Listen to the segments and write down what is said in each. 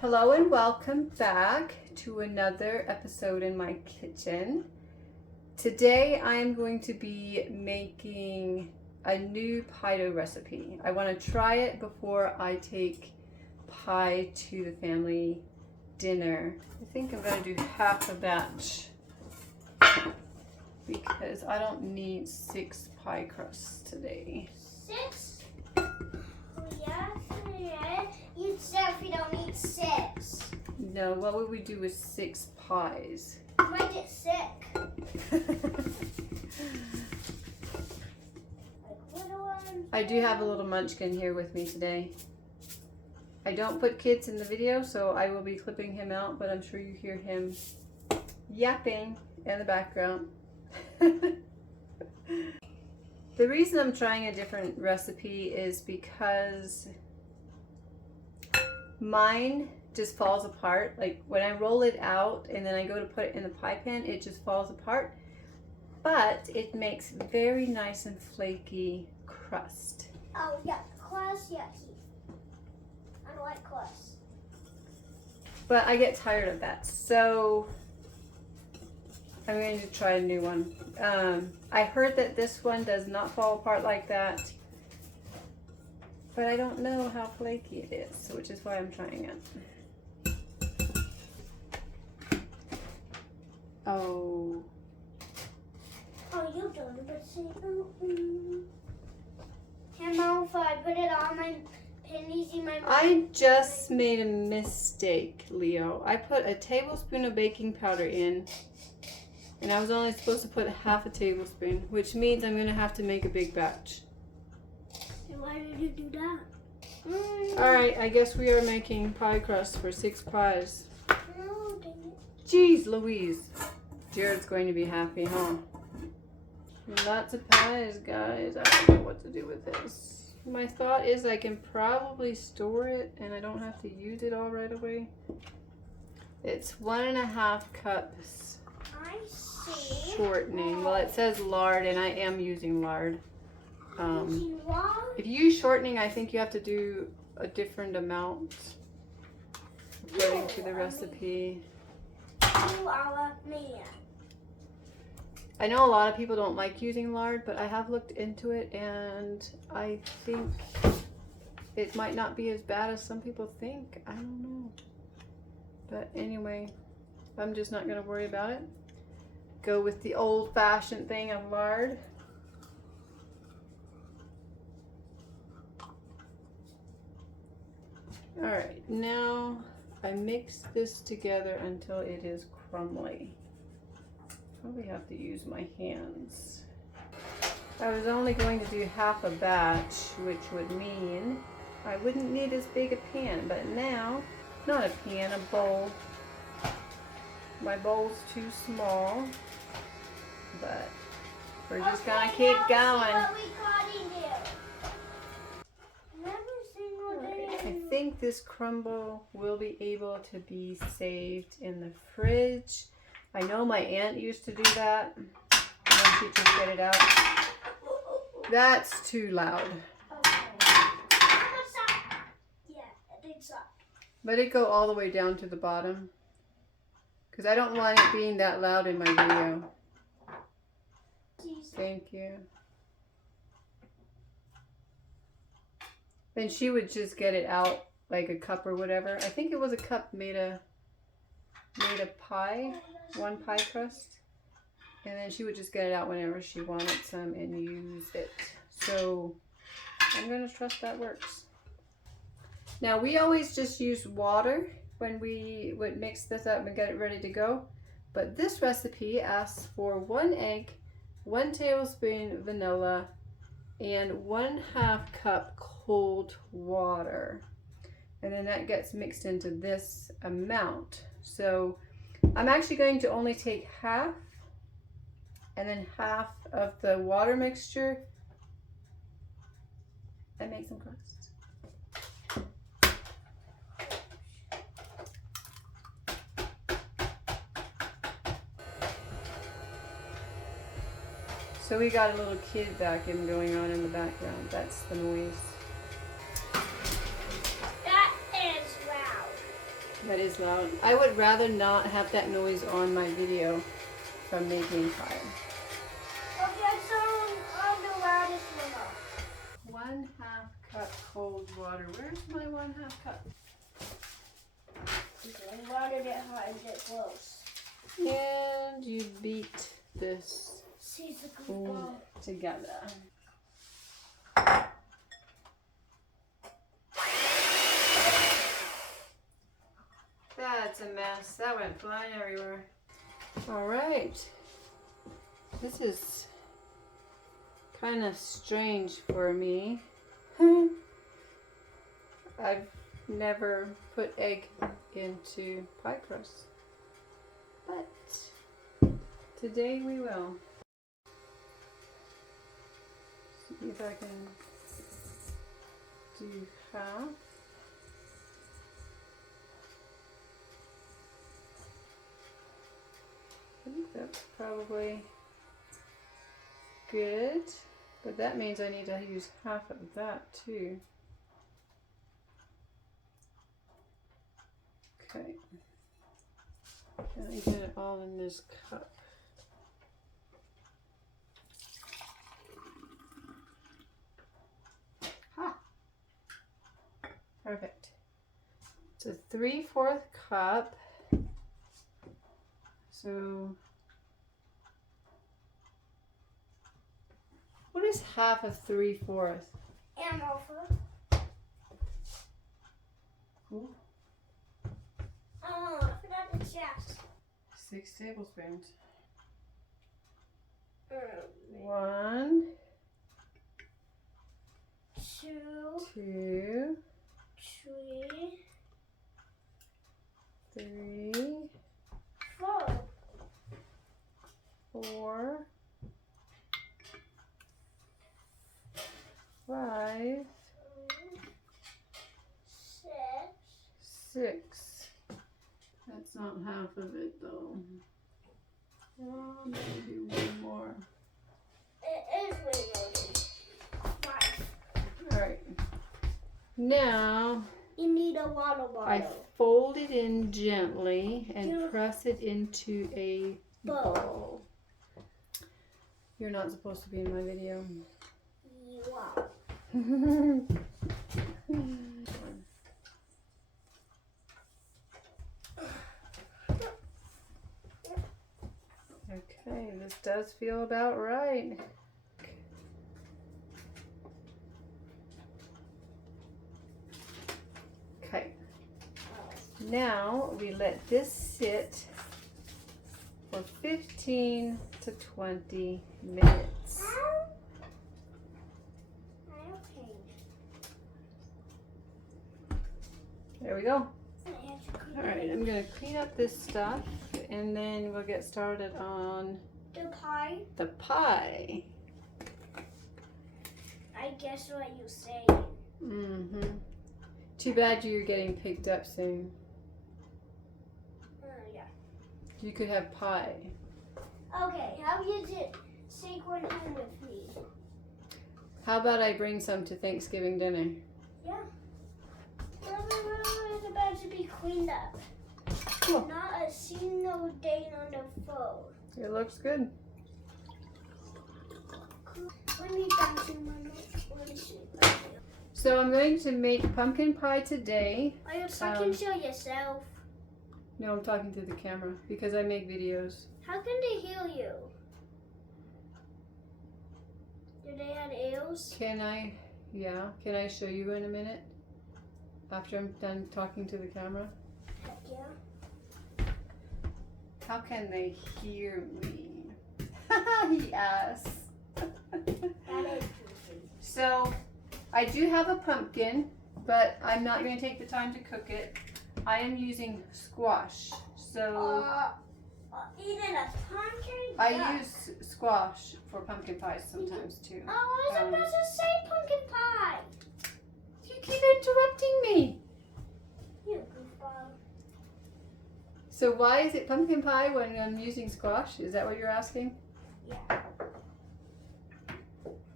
Hello and welcome back to another episode in my kitchen. Today I'm going to be making a new pie dough recipe. I want to try it before I take pie to the family dinner. I think I'm going to do half a batch because I don't need 6 pie crusts today. 6? Yeah, you said we don't need 6. No, what would we do with 6 pies? You might get sick. I do have a little munchkin here with me today. I don't put kids in the video, so I will be clipping him out, but I'm sure you hear him yapping in the background. The reason I'm trying a different recipe is because mine just falls apart. Like when I roll it out and then I go to put it in the pie pan, it just falls apart. But it makes very nice and flaky crust. Oh, yeah, crust, yucky. I don't like crust. But I get tired of that, so I'm going to try a new one. I heard that this one does not fall apart like that, but I don't know how flaky it is, which is why I'm trying it. Oh. Oh, you don't, but see, Hammer, if I put it on my pennies in my mouth. I just made a mistake, Leo. I put a tablespoon of baking powder in, and I was only supposed to put half a tablespoon, which means I'm going to have to make a big batch. And why did you do that? Alright, I guess we are making pie crust for 6 pies. Oh, dang it. Jeez Louise. Jared's going to be happy, huh? Lots of pies, guys. I don't know what to do with this. My thought is I can probably store it and I don't have to use it all right away. It's 1.5 cups I see. shortening. Well, it says lard and I am using lard. Using lard? If you use shortening, I think you have to do a different amount according to the recipe. You are a man. I know a lot of people don't like using lard, but I have looked into it and I think it might not be as bad as some people think. I don't know. But anyway, I'm just not going to worry about it. Go with the old-fashioned thing of lard. Alright, now I mix this together until it is crumbly. Probably have to use my hands. I was only going to do half a batch, which would mean I wouldn't need as big a pan, but now, not a pan, a bowl. My bowl's too small, but we're just gonna keep going. I think this crumble will be able to be saved in the fridge. I know my aunt used to do that. And then she'd just get it out. That's too loud. Yeah, I think so. Let it go all the way down to the bottom. Because I don't want it being that loud in my video. Thank you. Then she would just get it out like a cup or whatever. I think it was a cup made a pie, 1 pie crust, and then she would just get it out whenever she wanted some and use it. So I'm going to trust that works. Now we always just use water when we would mix this up and get it ready to go, but this recipe asks for 1 egg, 1 tablespoon vanilla, and 1/2 cup cold water, and then that gets mixed into this amount. So I'm actually going to only take half and then half of the water mixture and make some crust. So we got a little kid vacuum going on in the background. That's the noise. That is loud. That is loud. I would rather not have that noise on my video if I'm making pie. Okay, so on the loudest one. 1/2 cup cold water. Where's my 1/2 cup? Okay, water get hot and get close. And you beat this See the goofball. together. That's a mess. That went flying everywhere. All right. This is kind of strange for me. I've never put egg into pie crust, but today we will. See if I can do half. I think that's probably good, but that means I need to use half of that too. Okay, and I get it all in this cup. Ha! Perfect. It's a 3/4 cup. So, what is half of 3/4? And over. Ooh, Oh, I forgot the chest. 6 tablespoons. 1, 1, 2, 2, 3, 3, 4, 4, 5, 6. That's not half of it though. Oh, maybe one more. It is way more than 5. Alright. Now You need a water bottle. I fold it in gently and press it into a bowl. You're not supposed to be in my video. You are. Okay, this does feel about right. Okay. Now we let this sit for 15 to 20 minutes. Okay. There we go. All right, I'm gonna clean up this stuff and then we'll get started on The pie? the pie. I guess what you say. Mm-hmm. Too bad you're getting picked up soon. Yeah. You could have pie. Okay, how you did take one home with me? How about I bring some to Thanksgiving dinner? Yeah. It's about to be cleaned up. Cool. Not a single date on the phone. It looks good. Let me bounce in my notes. Let me see. So I'm going to make pumpkin pie today. Are you talking to yourself? No, I'm talking to the camera because I make videos. How can they hear you? Do they have ears? Can I? Yeah. Can I show you in a minute? After I'm done talking to the camera? Heck yeah. How can they hear me? He asks. That is goofy. So, I do have a pumpkin, but I'm not going to take the time to cook it. I am using squash. So, Even a pumpkin? I use squash for pumpkin pies sometimes too. Oh, I was supposed to say pumpkin pie. You keep interrupting me. You goofball. So why is it pumpkin pie when I'm using squash? Is that what you're asking? Yeah.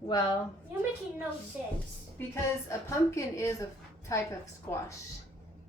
Well, You're making no sense. because a pumpkin is a type of squash.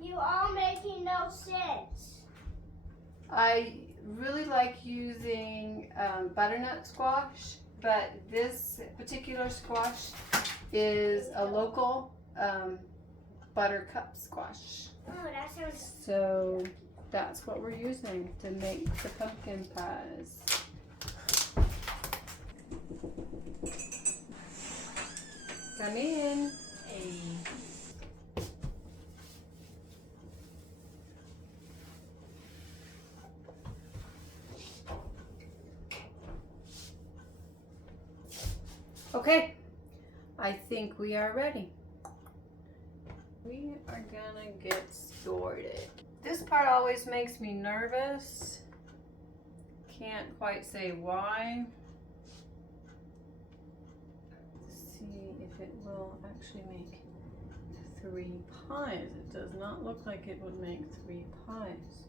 You all make making no sense. I really like using butternut squash, but this particular squash is a local buttercup squash. Oh, that sounds. So that's what we're using to make the pumpkin pies. Come in. Hey. Okay, I think we are ready. We are gonna get started. This part always makes me nervous. Can't quite say why. Let's see if it will actually make 3 pies. It does not look like it would make 3 pies.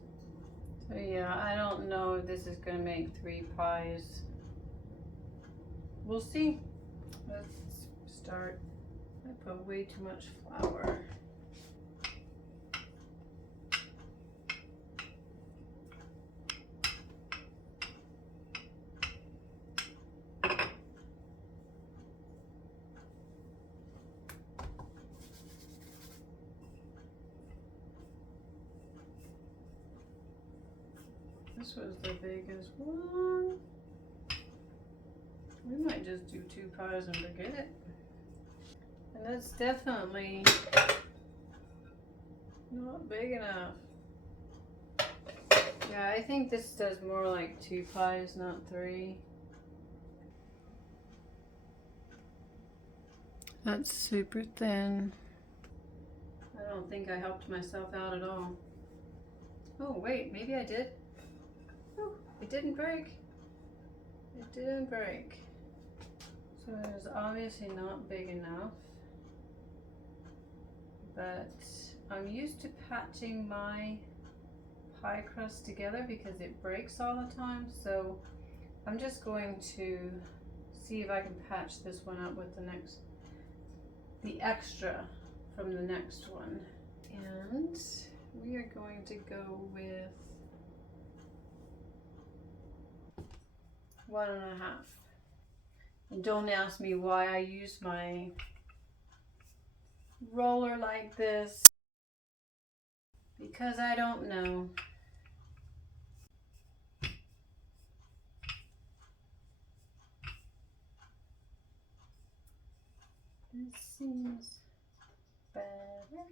So yeah, I don't know if this is gonna make 3 pies. We'll see. Let's start. I put way too much flour. This was the biggest one. We might just do 2 pies and forget it. And that's definitely not big enough. Yeah, I think this does more like 2 pies, not 3. That's super thin. I don't think I helped myself out at all. Oh wait, maybe I did. Oh, it didn't break. It didn't break. So it was obviously not big enough. But I'm used to patching my pie crust together because it breaks all the time. So I'm just going to see if I can patch this one up with the extra from the next one. And we are going to go with 1.5. And don't ask me why I use my roller like this, because I don't know. This seems better.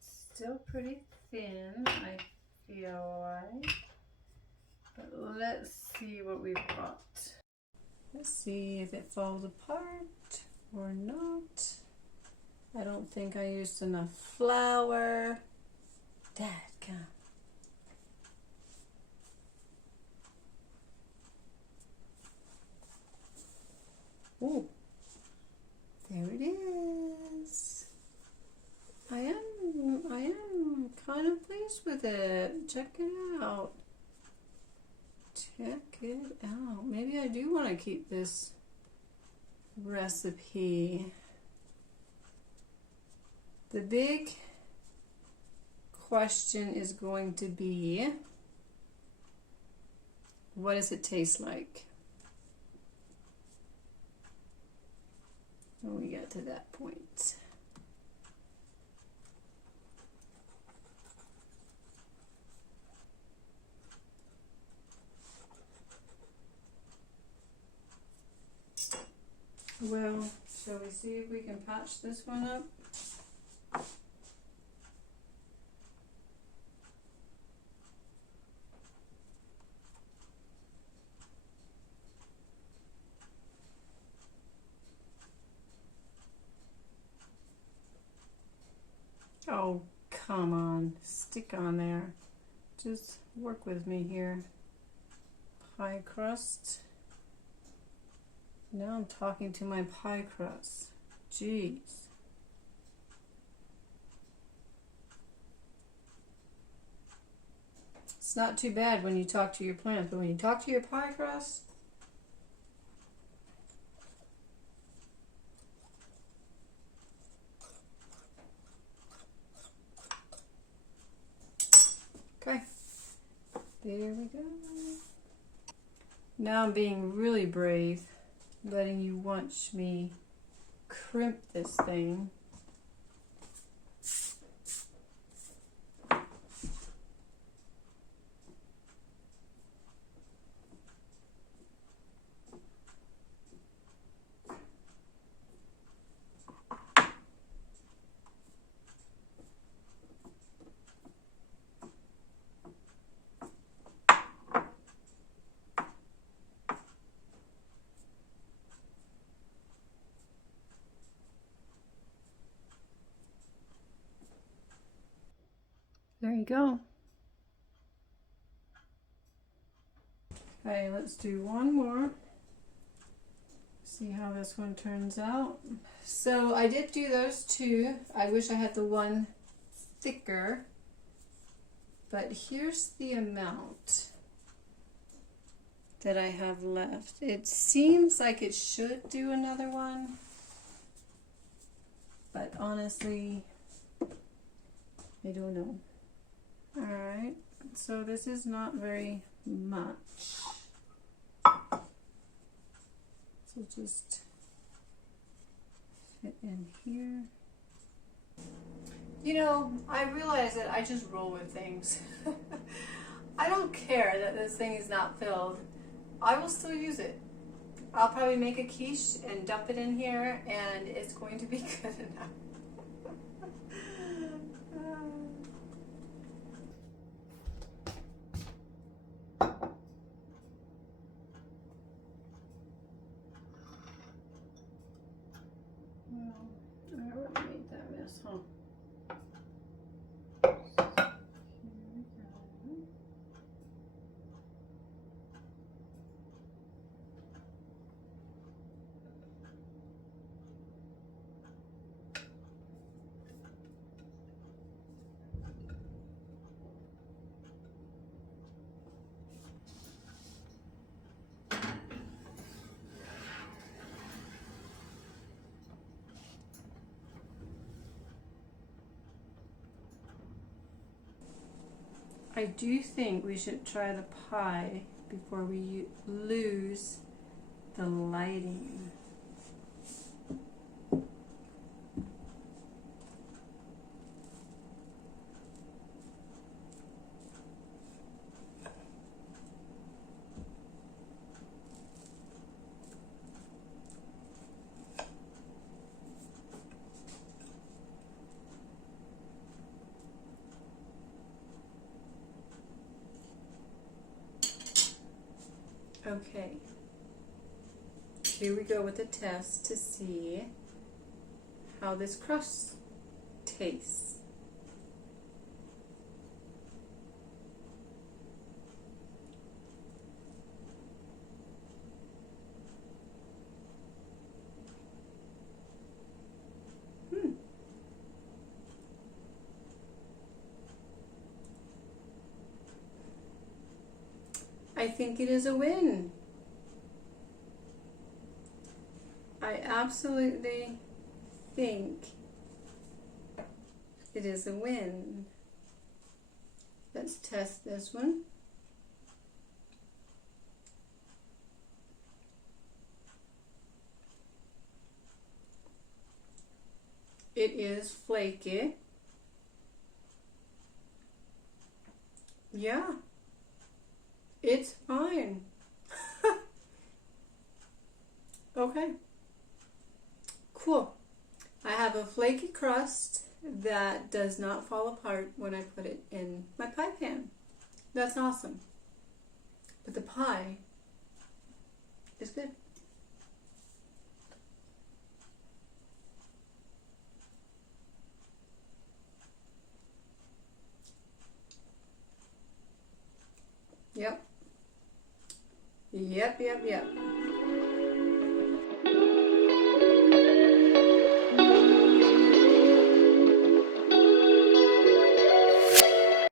Still pretty thin, I feel like. But let's see what we've got. Let's see if it falls apart or not. I don't think I used enough flour. Dadgum. Ooh, there it is. I am kind of pleased with it. Check it out. Check it out. Maybe I do want to keep this recipe. The big question is going to be, what does it taste like when we get to that point? Well, shall we see if we can patch this one up? Oh, come on, stick on there. Just work with me here. Pie crust. Now I'm talking to my pie crust. Jeez. It's not too bad when you talk to your plants, but when you talk to your pie crust, There we go. Now I'm being really brave, letting you watch me crimp this thing. There you go. Okay, let's do one more. See how this one turns out. So I did do those two. I wish I had the one thicker, but here's the amount that I have left. It seems like it should do another one, but honestly, I don't know. Alright, so this is not very much. So just fit in here. You know, I realize that I just roll with things. I don't care that this thing is not filled. I will still use it. I'll probably make a quiche and dump it in here and it's going to be good enough. I already made that mess, huh? I do think we should try the pie before we lose the lighting. Okay, here we go with a test to see how this crust tastes. I think it is a win. I absolutely think it is a win. Let's test this one. It is flaky. Yeah. It's fine. Okay. Cool. I have a flaky crust that does not fall apart when I put it in my pie pan. That's awesome. But the pie is good. Yep. Yep.